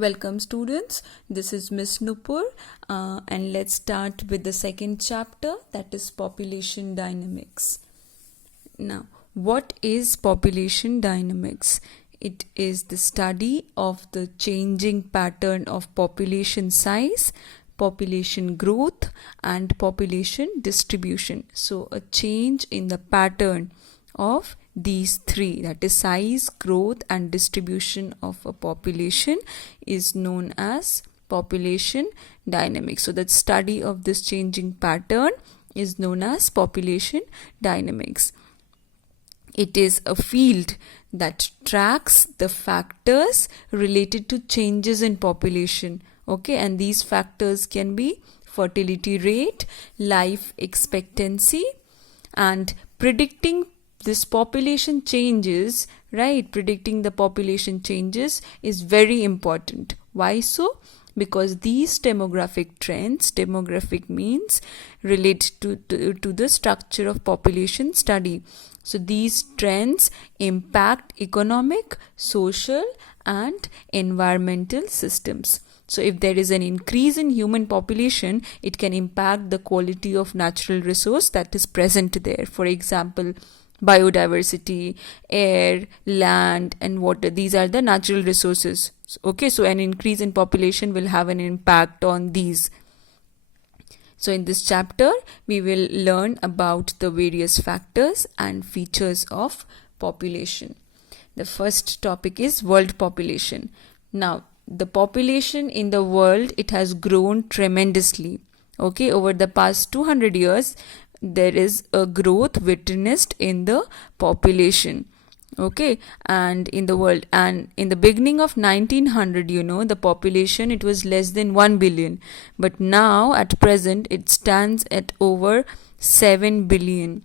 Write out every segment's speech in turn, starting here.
Welcome students, this is Miss Nupur and let's start with the second chapter, that is population dynamics. Now, what is population dynamics? It is the study of the changing pattern of population size, population growth and population distribution. So a change in the pattern of these three, that is size, growth and distribution of a population, is known as population dynamics. So the study of this changing pattern is known as population dynamics. It is a field that tracks the factors related to changes in population. Okay, and these factors can be fertility rate, life expectancy, and predicting this population changes, right? Predicting the population changes is very important. Why so? Because these demographic trends, demographic means related to the structure of population study. So these trends impact economic, social and environmental systems. So if there is an increase in human population, it can impact the quality of natural resource that is present there. For example, biodiversity, air, land and water. These are the natural resources. Okay, so an increase in population will have an impact on these. So in this chapter, we will learn about the various factors and features of population. The first topic is world population. Now, the population in the world, it has grown tremendously. Okay, over the past 200 years, there is a growth witnessed in the population. Okay, and in the world, and in the beginning of 1900, the population, it was less than 1 billion, but now at present it stands at over 7 billion.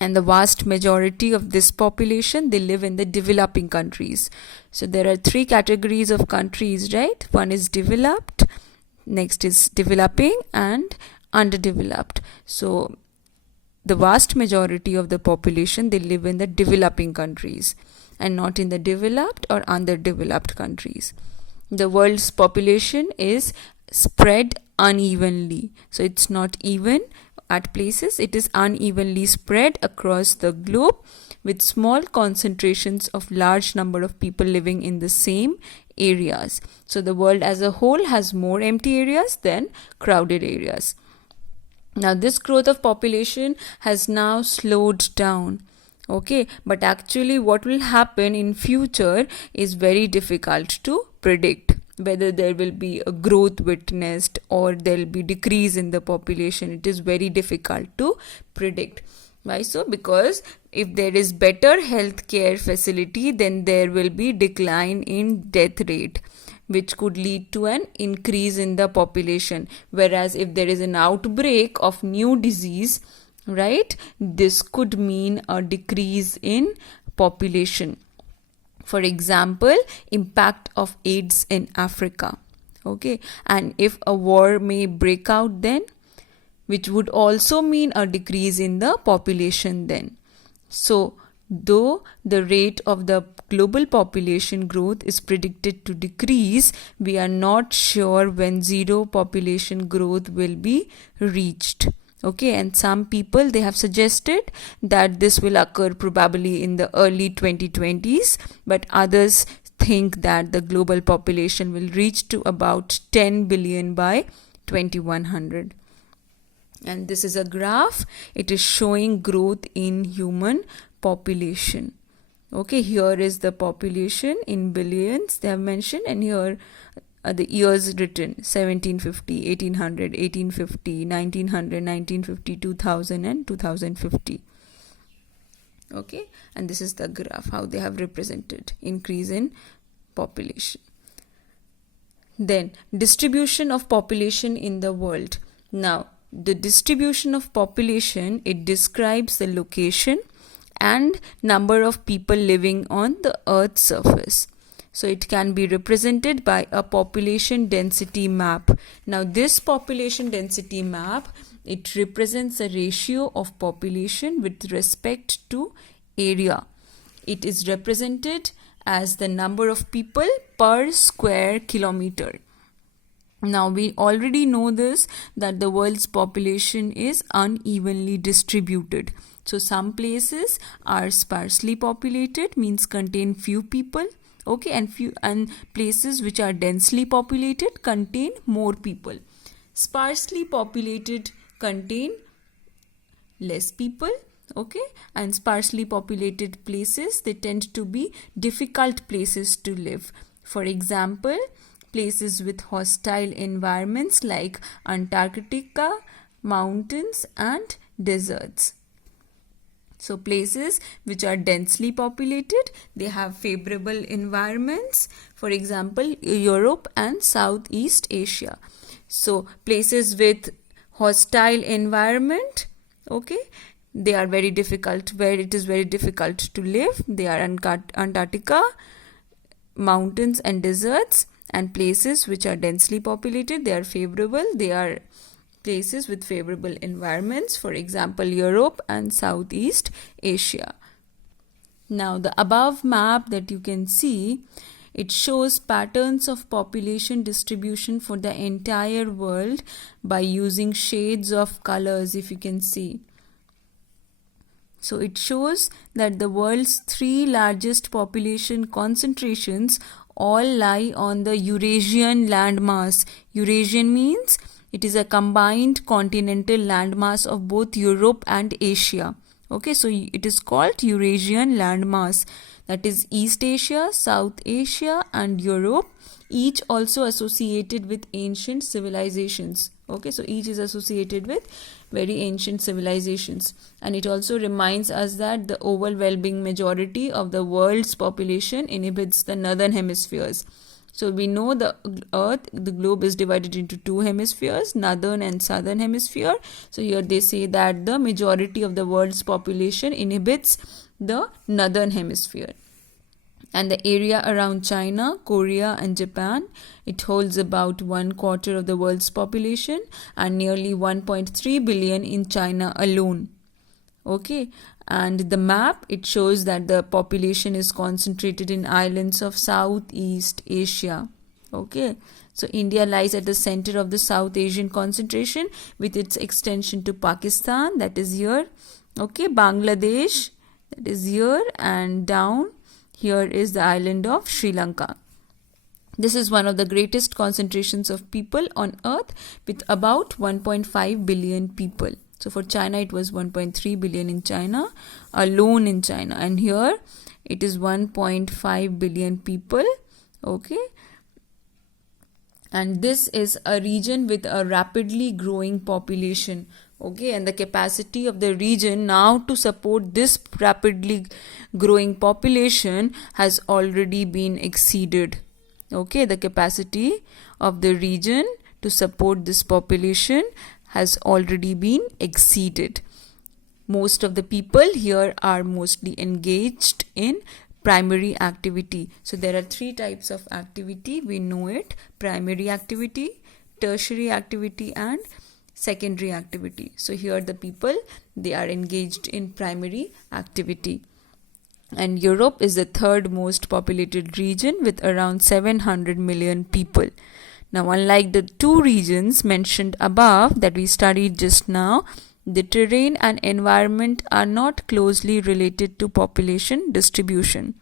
And the vast majority of this population, they live in the developing countries. So there are three categories of countries, right? One is developed, next is developing and underdeveloped. So the vast majority of the population, they live in the developing countries and not in the developed or underdeveloped countries. The world's population is spread unevenly. So it's not even at places, it is unevenly spread across the globe with small concentrations of large number of people living in the same areas. So the world as a whole has more empty areas than crowded areas. Now this growth of population has now slowed down. Okay, but actually what will happen in future is very difficult to predict. Whether there will be a growth witnessed or there will be decrease in the population, it is very difficult to predict. Why so? Because if there is better healthcare facility, then there will be decline in death rate, which could lead to an increase in the population. Whereas if there is an outbreak of new disease, right, this could mean a decrease in population. For example, impact of AIDS in Africa. Okay, and if a war may break out then, which would also mean a decrease in the population then. So though the rate of the global population growth is predicted to decrease, we are not sure when zero population growth will be reached. Okay, and some people, they have suggested that this will occur probably in the early 2020s, but others think that the global population will reach to about 10 billion by 2100. And this is a graph. It is showing growth in human population. Okay, here is the population in billions they have mentioned, and here are the years written: 1750, 1800, 1850, 1900, 1950, 2000 and 2050. Okay, and this is the graph, how they have represented increase in population. Then distribution of population in the world. Now the distribution of population, it describes the location and number of people living on the Earth's surface. So it can be represented by a population density map. Now this population density map, it represents a ratio of population with respect to area. It is represented as the number of people per square kilometer. Now we already know this, that the world's population is unevenly distributed. So some places are sparsely populated, means contain few people, okay, and places which are densely populated contain more people. Sparsely populated contain less people, okay, and sparsely populated places, they tend to be difficult places to live. For example, places with hostile environments like Antarctica, mountains and deserts. So places which are densely populated, they have favorable environments. For example, Europe and Southeast Asia. So places with hostile environment, okay, they are very difficult, where it is very difficult to live. They are Antarctica, mountains and deserts. And places which are densely populated, they are favorable. They are places with favorable environments, for example, Europe and Southeast Asia. Now, the above map that you can see, it shows patterns of population distribution for the entire world by using shades of colors, if you can see. So it shows that the world's 3 largest population concentrations all lie on the Eurasian landmass. Eurasian means it is a combined continental landmass of both Europe and Asia. Okay, so it is called Eurasian landmass. That is East Asia, South Asia and Europe, each also associated with ancient civilizations. Okay, so each is associated with very ancient civilizations. And it also reminds us that the overwhelming majority of the world's population inhabits the northern hemispheres. So we know the earth, the globe is divided into 2 hemispheres, northern and southern hemisphere. So here they say that the majority of the world's population inhabits the northern hemisphere. And the area around China, Korea and Japan, it holds about 1/4 of the world's population and nearly 1.3 billion in China alone. Okay, and the map, it shows that the population is concentrated in islands of Southeast Asia. Okay, so India lies at the center of the South Asian concentration with its extension to Pakistan, that is here. Okay, Bangladesh, that is here, and down here is the island of Sri Lanka. This is one of the greatest concentrations of people on earth with about 1.5 billion people. So for China, it was 1.3 billion in China, alone in China. And here, it is 1.5 billion people. Okay. And this is a region with a rapidly growing population. Okay, and the capacity of the region now to support this rapidly growing population has already been exceeded. Okay, the capacity of the region to support this population has already been exceeded. Most of the people here are mostly engaged in primary activity. So there are 3 types of activity. We know it: primary activity, tertiary activity and secondary activity. So here the people, they are engaged in primary activity. And Europe is the 3rd most populated region with around 700 million people. Now, unlike the 2 regions mentioned above that we studied just now, the terrain and environment are not closely related to population distribution.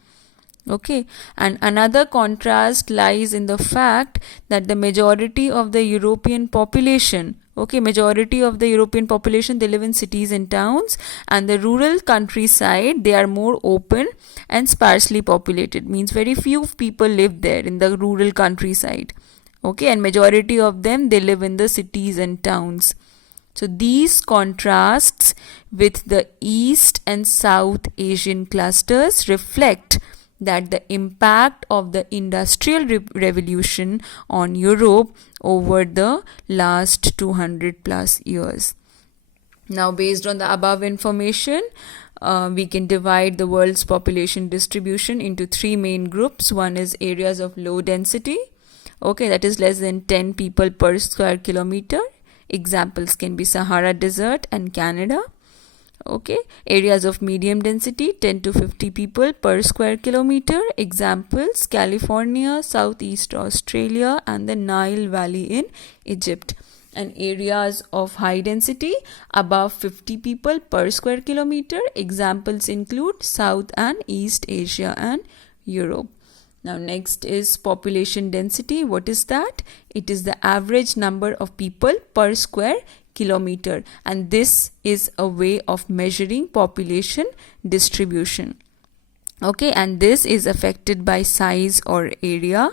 Okay, and another contrast lies in the fact that the majority of the European population, majority of the European population, they live in cities and towns, and the rural countryside, they are more open and sparsely populated, means very few people live there in the rural countryside. Okay, and majority of them, they live in the cities and towns. So these contrasts with the East and South Asian clusters reflect that the impact of the Industrial Revolution on Europe over the last 200 plus years. Now, based on the above information, we can divide the world's population distribution into 3 main groups. One is areas of low density, okay, that is less than 10 people per square kilometer. Examples can be Sahara Desert and Canada. Okay, areas of medium density 10 to 50 people per square kilometer. Examples: California, Southeast Australia, and the Nile Valley in Egypt. And areas of high density above 50 people per square kilometer. Examples include South and East Asia and Europe. Now next is population density. What is that? It is the average number of people per square kilometer, and this is a way of measuring population distribution. Okay, and this is affected by size or area.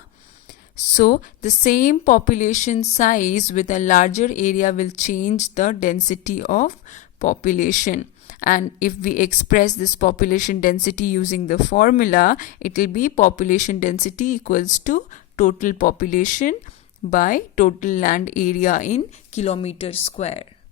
So the same population size with a larger area will change the density of population. And if we express this population density using the formula, it will be population density equals to total population by total land area in kilometer square.